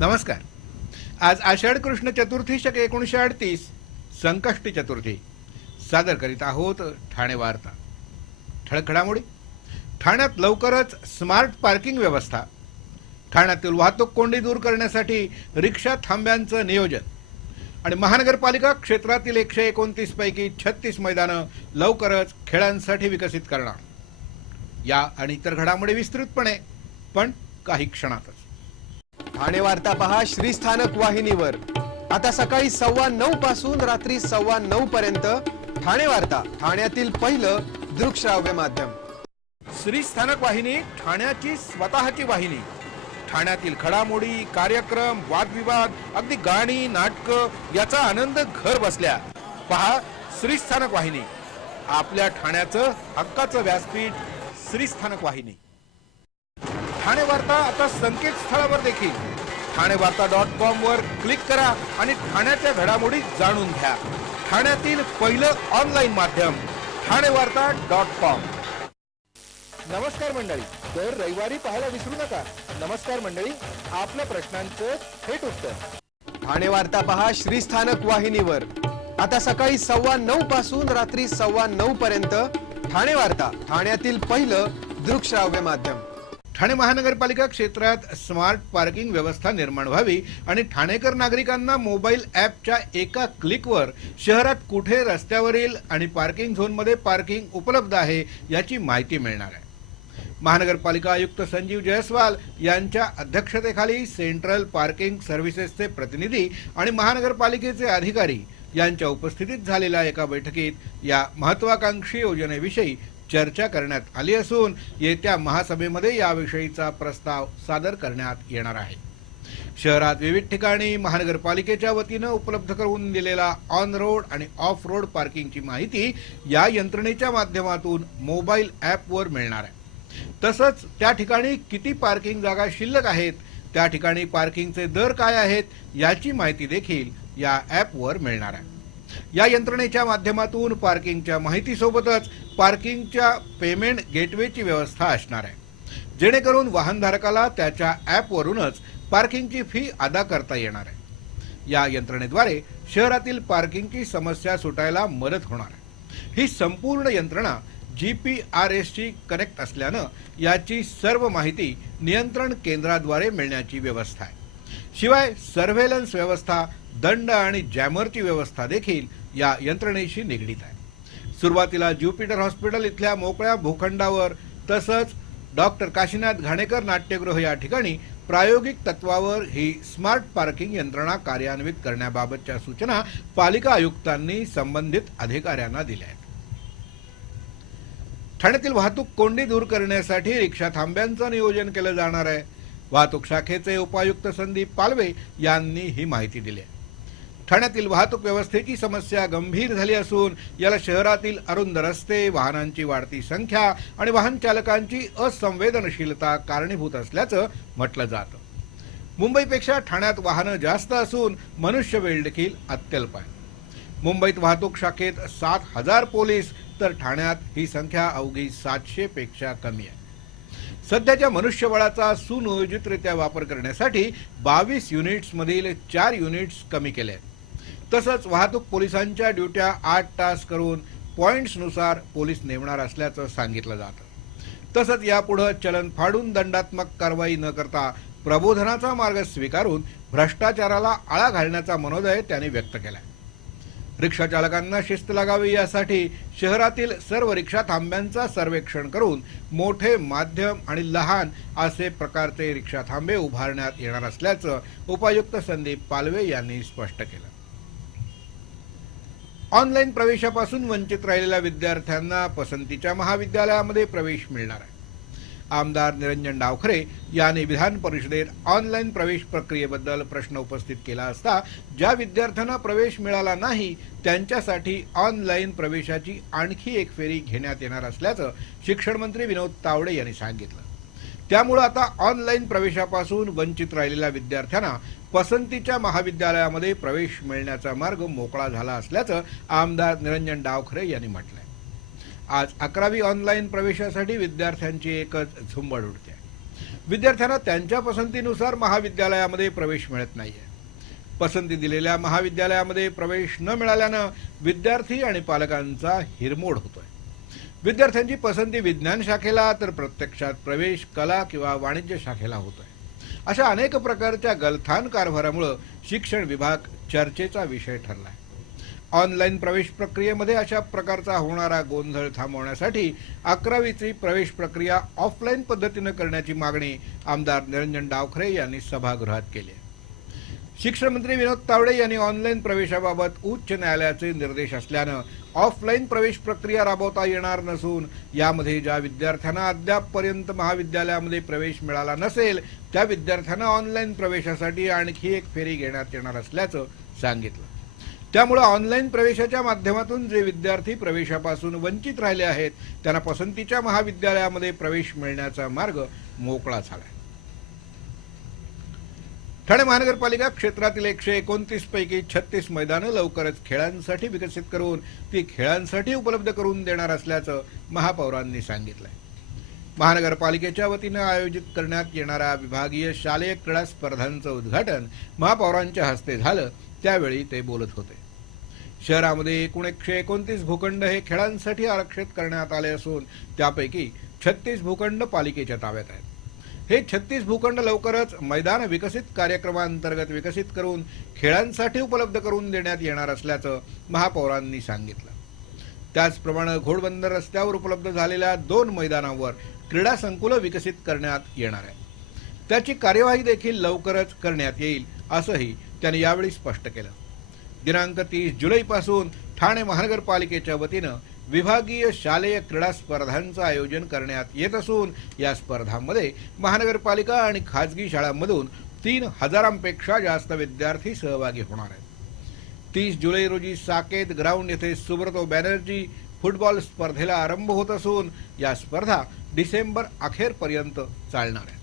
नमस्कार. आज आषाढ कृष्ण चतुर्थी शके 1938 संकष्टी चतुर्थी सादर करीत आहोत ठाणे वार्ता. ठळक घडामोडी. ठाण्यात लवकरच स्मार्ट पार्किंग व्यवस्था. ठाण्यातील वाहतूक कोंडी दूर करण्यासाठी रिक्षा थांब्यांचं नियोजन. आणि महानगरपालिका क्षेत्रातील 129 पैकी 36 मैदानं लवकरच खेळांसाठी विकसित करणार. या आणि इतर घडामोडी विस्तृतपणे पण काही क्षणातच. ठाणे वार्ता पहा श्रीस्थानक वाहिनीवर. आता सकाळी 9:15 पासून रात्री 9:15 पर्यंत ठाणे वार्ता, ठाण्यातील पहिलं दृकश्राव्य माध्यम. श्रीस्थानक वाहिनी ठाण्याची स्वतःची वाहिनी. ठाण्यातील घडामोडी, कार्यक्रम, वादविवाद, अगदी गाणी, नाटकं याचा आनंद घर बसल्या. पहा श्रीस्थानक वाहिनी, आपल्या ठाण्याचं हक्काचं व्यासपीठ. श्रीस्थानक वाहिनी. ठाणे वार्ता आता संकेतस्थळावर देखील ठाणेवार्ता.com वर क्लिक करा आणि ठाण्याच्या घडामोडी जाणून घ्या. ठाण्यातील पहिलं ऑनलाईन माध्यम ठाणेवार्ता.com. नमस्कार मंडळी. दर रविवारी पाहायला विसरू नका. नमस्कार मंडळी, आपल्या प्रश्नांचं थेट उत्तर. ठाणे वार्ता पहा श्रीस्थानक वाहिनीवर. आता सकाळी 9:15 पासून रात्री 9:15 पर्यंत ठाणे वार्ता, ठाण्यातील पहिलं दृकश्राव्य माध्यम. ठाणे महानगरपालिका क्षेत्रात स्मार्ट पार्किंग व्यवस्था निर्माण व्हावी आणि ठाणेकर नागरिकांना मोबाईल ॲपच्या एका क्लिकवर शहरात कुठे रस्त्यावरील आणि पार्किंग झोनमध्ये पार्किंग उपलब्ध आहे याची माहिती मिळणार आहे. महानगरपालिका आयुक्त संजीव जयस्वाल यांच्या अध्यक्षतेखाली सेंट्रल पार्किंग सर्व्हिसेसचे प्रतिनिधी आणि महानगरपालिकेचे अधिकारी यांच्या उपस्थितीत झालेल्या एका बैठकीत या महत्वाकांक्षी योजनेविषयी चर्चा करण्यात आली असून येत्या महासभेमध्ये याविषयीचा प्रस्ताव सादर करण्यात येणार आहे. शहरात विविध ठिकाणी महानगरपालिकेच्या वतीनं उपलब्ध करून दिलेला ऑन रोड आणि ऑफ रोड पार्किंगची माहिती या यंत्रणेच्या माध्यमातून मोबाईल ॲपवर मिळणार आहे. तसंच त्या ठिकाणी किती पार्किंग जागा शिल्लक आहेत, त्या ठिकाणी पार्किंगचे दर काय आहेत याची माहिती देखील या ॲपवर मिळणार आहे. या यंत्रणेच्या माध्यमातून पार्किंगच्या माहितीसोबतच पार्किंगच्या पेमेंट गेटवेची व्यवस्था असणार आहे, जेणेकरून वाहनधारकाला त्याच्या ॲपवरूनच पार्किंगची फी अदा करता येणार आहे. या यंत्रणेद्वारे शहरातील पार्किंगची समस्या सुटायला मदत होणार आहे. ही संपूर्ण यंत्रणा GPRSशी कनेक्ट असल्यानं याची सर्व माहिती नियंत्रण केंद्राद्वारे मिळण्याची व्यवस्था आहे. शिवाय सर्व्हेलन्स व्यवस्था, दंड आणि जॅमरची व्यवस्था देखील या यंत्रणेशी निगडीत आहे. सुरुवातीला ज्युपिटर हॉस्पिटल इथल्या मोकळ्या भूखंडावर तसंच डॉक्टर काशीनाथ घाणेकर नाट्यगृह या ठिकाणी प्रायोगिक तत्वावर ही स्मार्ट पार्किंग यंत्रणा कार्यान्वित करण्याबाबतच्या सूचना पालिका आयुक्तांनी संबंधित अधिकाऱ्यांना दिल्या आहेत. ठाण्यातील वाहतूक कोंडी दूर करण्यासाठी रिक्षा थांब्यांचं नियोजन केलं जाणार आहे. वाहतूक शाखेचे उपायुक्त संदीप पालवे यांनी ही माहिती दिली आहे. ठाण्यातील वाहतूक व्यवस्थेची समस्या गंभीर झाली असून याला शहरातील अरुंद रस्ते, वाहनांची वाढती संख्या आणि वाहन चालकांची असंवेदनशीलता कारणीभूत असल्याचं म्हटलं जातं. मुंबईपेक्षा ठाण्यात वाहनं जास्त असून मनुष्यबळ देखील अत्यल्प आहे. मुंबईत वाहतूक शाखेत 7,000 पोलीस तर ठाण्यात ही संख्या अवघी 700 पेक्षा कमी आहे. सध्याच्या मनुष्यबळाचा सुनियोजितरित्या वापर करण्यासाठी 22 युनिट्समधील 4 युनिट्स कमी केले आहेत. तसंच वाहतूक पोलिसांच्या ड्युट्या 8 तास करून पॉइंट्सनुसार पोलीस नेमणार असल्याचं सांगितलं जातं. तसंच यापुढे चलन फाडून दंडात्मक कारवाई न करता प्रबोधनाचा मार्ग स्वीकारून भ्रष्टाचाराला आळा घालण्याचा मनोदय त्यांनी व्यक्त केला. रिक्षा चालकांना शिस्त लागावी यासाठी शहरातील सर्व रिक्षा थांब्यांचा सर्वेक्षण करून मोठे, माध्यम आणि लहान असे प्रकारचे रिक्षा थांबे उभारण्यात येणार असल्याचं उपायुक्त संदीप पालवे यांनी स्पष्ट केलं. ऑनलाईन प्रवेशापासून वंचित राहिलेल्या विद्यार्थ्यांना पसंतीच्या महाविद्यालयामध्ये प्रवेश मिळणार आहे. आमदार निरंजन डावखरे यांनी विधान परिषदेत ऑनलाईन प्रवेश प्रक्रियेबद्दल प्रश्न उपस्थित केला असता ज्या विद्यार्थ्यांना प्रवेश मिळाला नाही त्यांच्यासाठी ऑनलाईन प्रवेशाची आणखी एक फेरी घेण्यात येणार असल्याचं शिक्षण मंत्री विनोद तावडे यांनी सांगितलं. त्यामुळे आता ऑनलाईन प्रवेशापासून वंचित राहिलेल्या विद्यार्थ्यांना पसंतीच्या महाविद्यालयामध्ये प्रवेश मिळण्याचा मार्ग मोकळा झाला असल्याचं आमदार निरंजन डावखरे यांनी म्हटलंय. आज 11वी ऑनलाईन प्रवेशासाठी विद्यार्थ्यांची एकच झुंबड उडते. विद्यार्थ्यांना त्यांच्या पसंतीनुसार महाविद्यालयामध्ये प्रवेश मिळत नाहीये. पसंती दिलेल्या महाविद्यालयामध्ये प्रवेश न मिळाल्यानं विद्यार्थी आणि पालकांचा हिरमोड होतोय. विद्यार्थ्यांची पसंती विज्ञान शाखेला तर प्रत्यक्षात प्रवेश कला किंवा वाणिज्य शाखेला होतोय. अशा अनेक प्रकारच्या गलथान कारभारामुळे शिक्षण विभाग चर्चेचा विषय ठरलाय. ऑनलाईन प्रवेश प्रक्रियेमध्ये अशा प्रकारचा होणारा गोंधळ थांबवण्यासाठी 11वीची प्रवेश प्रक्रिया ऑफलाईन पद्धतीने करण्याची मागणी आमदार निरंजन डावखरे यांनी सभागृहात केली. शिक्षण मंत्री विनोद तावडे यांनी ऑनलाईन प्रवेशाबाबत उच्च न्यायालयाचे निर्देश असल्यानं ऑफलाईन प्रवेश प्रक्रिया राबवता येणार नसून यामध्ये ज्या विद्यार्थ्यांना अद्यापपर्यंत महाविद्यालयामध्ये प्रवेश मिळाला नसेल त्या विद्यार्थ्यांना ऑनलाईन प्रवेशासाठी आणखी एक फेरी घेण्यात येणार असल्याचं सांगितलं. त्यामुळे ऑनलाईन प्रवेशाच्या माध्यमातून जे विद्यार्थी प्रवेशापासून वंचित राहिले आहेत त्यांना पसंतीच्या महाविद्यालयामध्ये प्रवेश मिळण्याचा मार्ग मोकळा झालाय. ठाणे महानगरपालिका क्षेत्रातील 129 पैकी 36 मैदानं लवकरच खेळांसाठी विकसित करून ती खेळांसाठी उपलब्ध करून देणार असल्याचं महापौरांनी सांगितलंय. महानगरपालिकेच्या वतीनं आयोजित करण्यात येणाऱ्या विभागीय शालेय क्रीडा स्पर्धांचं उद्घाटन महापौरांच्या हस्ते झालं. त्यावेळी ते बोलत होते. शहरामध्ये एकूण 129 भूखंड हे खेळांसाठी आरक्षित करण्यात आले असून त्यापैकी 36 भूखंड पालिकेच्या ताब्यात आहेत. हे 36 भूखंड लवकरच मैदान विकसित कार्यक्रमांतर्गत विकसित करून खेळांसाठी उपलब्ध करून देण्यात येणार असल्याचं महापौरांनी सांगितलं. त्याचप्रमाणे घोडबंदर रस्त्यावर उपलब्ध झालेल्या 2 मैदानांवर क्रीडा संकुलं विकसित करण्यात येणार आहे. त्याची कार्यवाही देखील लवकरच करण्यात येईल असंही त्यांनी यावेळी स्पष्ट केलं. दिनांक 30 जुलैपासून ठाणे महानगरपालिकेच्या वतीनं विभागीय शालेय क्रीडा स्पर्धांचं आयोजन करण्यात येत असून या स्पर्धांमध्ये महानगरपालिका आणि खाजगी शाळांमधून 3000पेक्षा जास्त विद्यार्थी सहभागी होणार आहेत. 30 जुलै रोजी साकेत ग्राउंड येथे सुब्रतो बॅनर्जी फुटबॉल स्पर्धेला आरंभ होत असून या स्पर्धा डिसेंबर अखेरपर्यंत चालणार आहेत.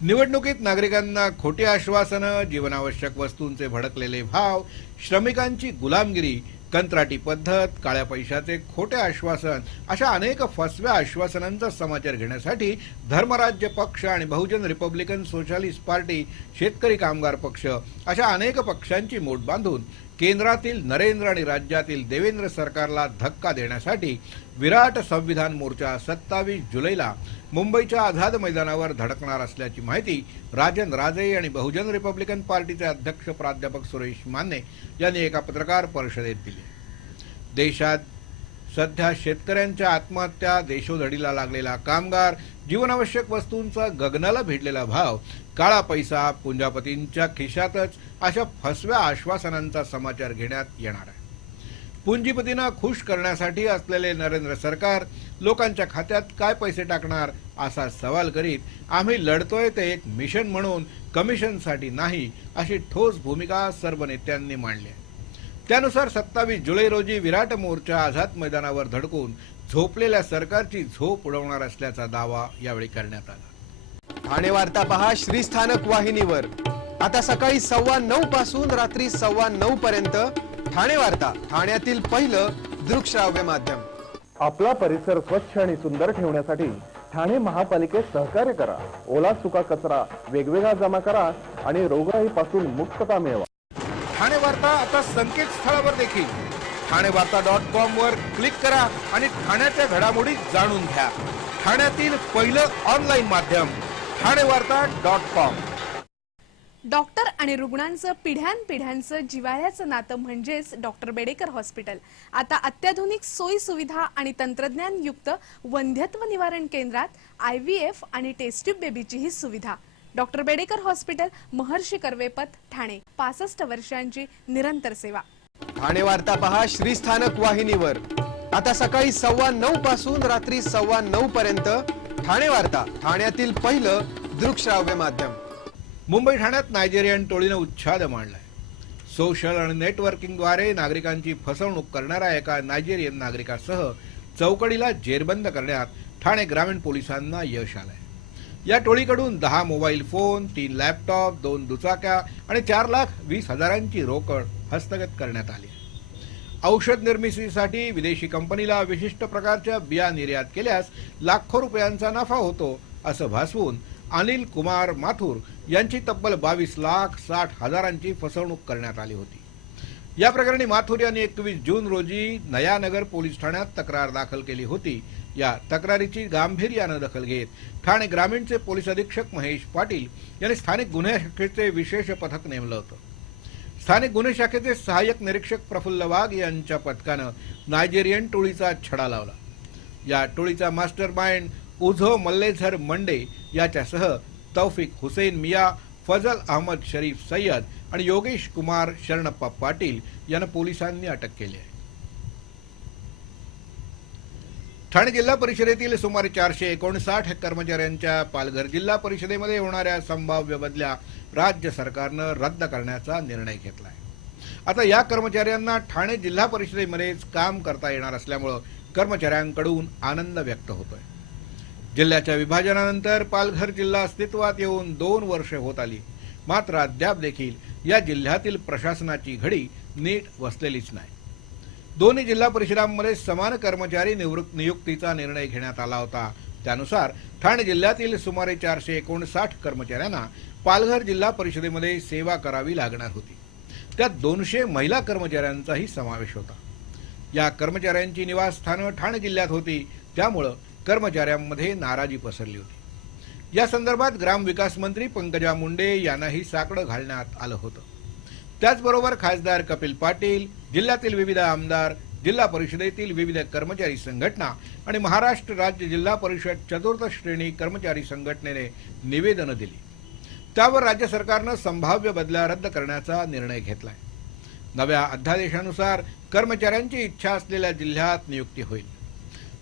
निवडणुकीत नागरिकांना खोटी आश्वासनं, जीवनावश्यक वस्तूंचे भडकलेले भाव, श्रमिकांची गुलामगिरी, कंत्राटी पद्धत, काळ्या पैशाचे खोटे आश्वासन अशा अनेक फसव्या आश्वासनांचा समाचार घेण्यासाठी धर्मराज्य पक्ष आणि बहुजन रिपब्लिकन सोशलिस्ट पार्टी, शेतकरी कामगार पक्ष अशा अनेक पक्षांची मोठ बांधून केंद्रातील नरेंद्र आणि राज्यातील देवेंद्र सरकारला धक्का देण्यासाठी विराट संविधान मोर्चा 27 जुलैला मुंबईच्या आझाद मैदानावर धडकणार असल्याची माहिती राजन राजे आणि बहुजन रिपब्लिकन पार्टीचे अध्यक्ष प्राध्यापक सुरेश माने यांनी एका पत्रकार परिषदेत दिली. देशात सध्या शेतकऱ्यांच्या आत्महत्या, देशोधडीला लागलेला कामगार, जीवनावश्यक वस्तूंचा गगनाला भिडलेला भाव, काळा पैसा, पुंजापतींच्या खिशातच अशा फसव्या आश्वासनांचा समाचार घेण्यात येणार आहे. पुंजीपतींना खुश करण्यासाठी असलेले नरेंद्र सरकार लोकांच्या खात्यात काय पैसे टाकणार असा सवाल करीत आम्ही लढतोय ते एक मिशन म्हणून, कमिशनसाठी नाही अशी ठोस भूमिका सर्व नेत्यांनी मांडली. त्यानुसार 27 जुलै रोजी विराट मोर्चा आझाद मैदानावर धडकून झोपलेल्या सरकारची झोप उडवणार असल्याचा दावा यावेळी करण्यात आला. ठाणे वार्ता पहा श्रीस्थानक वाहिनीवर. आता सकाळी 9:15 पासून रात्री 9:15 पर्यंत ठाणे वार्ता, ठाण्यातील पहिलं दृकश्राव्य माध्यम. आपला परिसर स्वच्छ आणि सुंदर ठेवण्यासाठी ठाणे महापालिकेत सहकार्य करा. ओला सुका कचरा वेगवेगळा जमा करा आणि रोगराईपासून मुक्तता मिळवा. ठाणे वार्ता आता संकेतस्थळावर देखील ठाणेवार्ता.com वर क्लिक करा आणि ठाण्याच्या घडामोडी जाणून घ्या. ठाण्यातील पहिलं ऑनलाईन माध्यम ठाणेवार्ता.com. डॉक्टर आणि रुग्णांचं पिढ्यानपिढ्यांचं जिव्हाळ्याचं नातं म्हणजेच डॉक्टर बेडेकर हॉस्पिटल. आता अत्याधुनिक सोयी सुविधा आणि तंत्रज्ञान युक्त वंध्यत्व निवारण केंद्रात IVF आणि टेस्ट ट्यूब बेबीचीही सुविधा. डॉक्टर बेडेकर हॉस्पिटल, महर्षी कर्वेपथ, ठाणे. 65 वर्षांची निरंतर सेवा. ठाणे वार्ता पहा श्रीस्थानक वाहिनीवर. आता सकाळी 9:15 पासून रात्री 9:15 पर्यंत ठाणे वार्ता, ठाण्यातील पहिलं दृकश्राव्य माध्यम. मुंबई ठाण्यात नायजेरियन टोळीनं उच्छाद मांडलाय. सोशल आणि नेटवर्किंगद्वारे नागरिकांची फसवणूक करणाऱ्या एका नायजेरियन नागरिकासह चौकडीला जेरबंद करण्यात ठाणे ग्रामीण पोलिसांना यश आलंय. या टोळीकडून 10 मोबाईल फोन, 3 लॅपटॉप, 2 दुचाक्या आणि 4,20,000ची रोकड हस्तगत करण्यात आली. औषध निर्मितीसाठी विदेशी कंपनीला विशिष्ट प्रकारच्या बिया निर्यात केल्यास लाखो रुपयांचा नफा होतो असं भासवून अनिल कुमार माथुर यांची तब्बल 22,60,000ची फसवणूक करण्यात आली होती। या प्रकरणी माथुर यांनी 21 जून रोजी नयानगर पोलीस ठाण्यात तक्रार दाखल केली होती। या तक्रारीची गांभीर्यानं दखल घेत ठाणे ग्रामीणचे पोलीस अधीक्षक महेश पाटील यांनी स्थानिक गुन्हे शाखेचे विशेष पथक नेमलं होतं। स्थानिक गुन्हे शाखेचे सहाय्यक निरीक्षक प्रफुल्ल वाघ यांच्या पथकानं नायजेरियन टोळीचा छडा लावला। या टोळीचा मास्टर माइंड उझो मल्लेझर मंडे याच्यासह तौफिक हुसेन मिया, फजल अहमद शरीफ सय्यद आणि योगेश कुमार शरणप्पा पाटील यांना पोलिसांनी अटक केली आहे। ठाणे जिल्हा परिषदेतील सुमारे 459 कर्मचाऱ्यांच्या पालघर जिल्हा परिषदेमध्ये होणाऱ्या संभाव्य बदल्या राज्य सरकारनं रद्द करण्याचा निर्णय घेतला आहे। आता या कर्मचाऱ्यांना ठाणे जिल्हा परिषदेमध्येच काम करता येणार असल्यामुळे कर्मचाऱ्यांकडून आनंद व्यक्त होतोय। जिल्ह्याच्या विभाजनानंतर पालघर जिल्हा अस्तित्वात येऊन 2 वर्ष होत आली, मात्र अद्याप देखील या जिल्ह्यातील प्रशासनाची घडी नीट बसलेलीच नाही। दोन्ही जिल्हा परिषदांमध्ये समान कर्मचारी नियुक्तीचा निर्णय घेण्यात आला होता। त्यानुसार ठाणे जिल्ह्यातील सुमारे 459 कर्मचाऱ्यांना पालघर जिल्हा परिषदेमध्ये सेवा करावी लागणार होती। त्यात 200 महिला कर्मचाऱ्यांचाही समावेश होता। या कर्मचाऱ्यांची निवासस्थानं ठाणे जिल्ह्यात होती, त्यामुळे कर्मचाऱ्यांमध्ये नाराजी पसरली होती। या संदर्भात ग्रामविकास मंत्री पंकजा मुंडे यांनाही साकडं घालण्यात आलं होतं। त्याचबरोबर खासदार कपिल पाटील, जिल्ह्यातील विविध आमदार, जिल्हा परिषदेतील विविध कर्मचारी संघटना आणि महाराष्ट्र राज्य जिल्हा परिषद चतुर्थ श्रेणी कर्मचारी संघटनेने निवेदनं दिली। त्यावर राज्य सरकारनं संभाव्य बदल्या रद्द करण्याचा निर्णय घेतलाय। नव्या अध्यादेशानुसार कर्मचाऱ्यांची इच्छा असलेल्या जिल्ह्यात नियुक्ती होईल।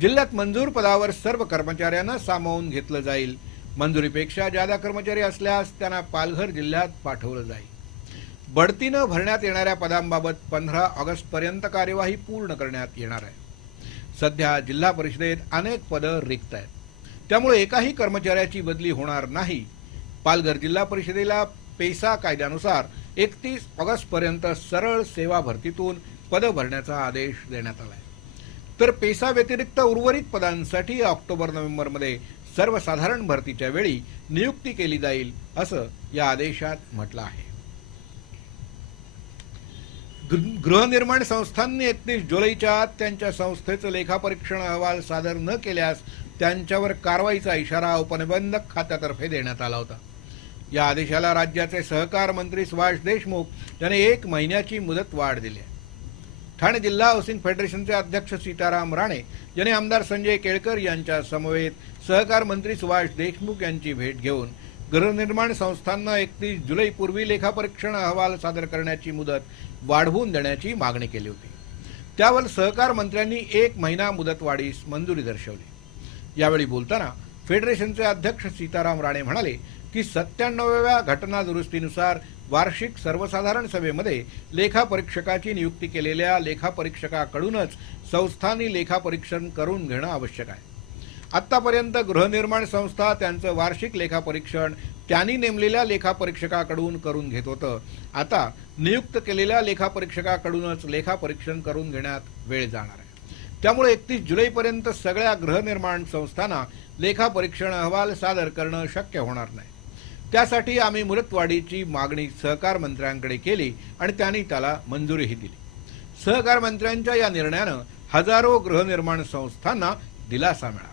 जिल्ह्यात मंजूर पदावर सर्व कर्मचाऱ्यांना सामावून घेतलं जाईल। मंजुरीपेक्षा जादा कर्मचारी असल्यास त्यांना पालघर जिल्ह्यात पाठवलं जाईल। बढतीनं भरण्यात येणाऱ्या पदांबाबत 15 ऑगस्टपर्यंत कार्यवाही पूर्ण करण्यात येणार आहे। सध्या जिल्हा परिषदेत अनेक पदं रिक्त आहेत, त्यामुळे एकाही कर्मचाऱ्याची बदली होणार नाही। पालघर जिल्हा परिषदेला पेसा कायद्यानुसार 31 ऑगस्टपर्यंत सरळ सेवा भरतीतून पदं भरण्याचा आदेश देण्यात आला आहे। तर पेसा व्यतिरिक्त उर्वरित पदांसाठी ऑक्टोबर-नोव्हेंबरमध्ये सर्वसाधारण भरतीच्या वेळी नियुक्ती केली जाईल असं या आदेशात म्हटलं आहे। गृहनिर्माण संस्थांनी 31 जुलैच्या आत त्यांच्या संस्थेचं लेखापरीक्षण अहवाल सादर न केल्यास त्यांच्यावर कारवाईचा इशारा उपनिबंधक खात्यातर्फे देण्यात आला होता। या आदेशाला राज्याचे सहकार मंत्री सुभाष देशमुख यांनी 1 महिन्याची मुदतवाढ दिली आहे। ठाणे जिल्हा हाऊसिंग फेडरेशनचे अध्यक्ष सीताराम राणे यांनी आमदार संजय केळकर यांच्या समवेत सहकार मंत्री सुभाष देशमुख यांची भेट घेऊन गृहनिर्माण संस्थांना 31 जुलैपूर्वी लेखापरीक्षण अहवाल सादर करण्याची मुदत वाढवून देण्याची मागणी केली होती। त्यावर सहकार मंत्र्यांनी 1 महिना मुदतवाढीस मंजुरी दर्शवली। यावेळी बोलताना फेडरेशनचे अध्यक्ष सीताराम राणे म्हणाले की 97व्या घटना दुरुस्तीनुसार वार्षिक सर्वसाधारण सभेमध्ये लेखापरीक्षकाची नियुक्ती केलेल्या लेखापरीक्षकाकडूनच संस्थांनी लेखापरीक्षण करून घेणं आवश्यक आहे। आतापर्यंत गृहनिर्माण संस्था त्यांचं वार्षिक लेखापरीक्षण त्यांनी नेमलेल्या लेखापरीक्षकाकडून करून घेत होतं। आता नियुक्त केलेल्या लेखापरीक्षकाकडूनच लेखापरीक्षण करून घेण्यात वेळ जाणार आहे। त्यामुळे 31 जुलैपर्यंत सगळ्या गृहनिर्माण संस्थांना लेखापरीक्षण अहवाल सादर करणं शक्य होणार नाही। त्यासाठी आम्ही मुदतवाढीची मागणी सहकार मंत्र्यांकडे केली आणि त्यांनी त्याला मंजुरीही दिली। सहकार मंत्र्यांच्या या निर्णयानं हजारो गृहनिर्माण संस्थांना दिलासा मिळाला।